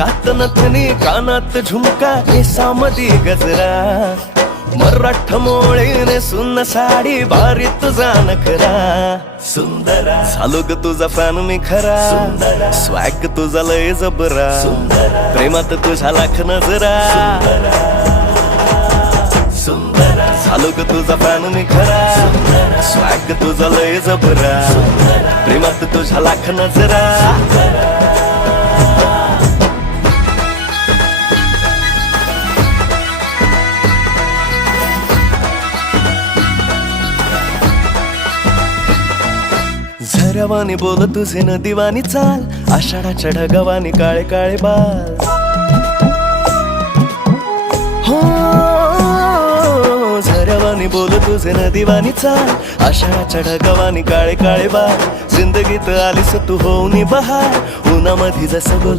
नाकात नथनी कानात झुमका केसामधी गजरा. मराठ मोळीने सुन साडी भारी तुझा नखरा सुंदरा. झालो ग तुझा फॅन मी खरा. स्वॅग तुझा लय जबरा. प्रेमात तुझ्या लाख नजरा. सुंदर. झालो ग तुझा फॅन मी खरा. स्वॅग तुझा लय जबरा. प्रेमात तुझ्या लाख नजरा. झरवानी बोल तुझे न दिवानी चाल आषाढाच्या ढगवानी काळे काळे बाल. हो झरवानी बोल तुझे न दिवानी चाल आषाढाच्या ढगवानी काळे काळे बाल. जिंदगीत आलीस तू होऊनी बहार उन्हामध्ये जसं बोल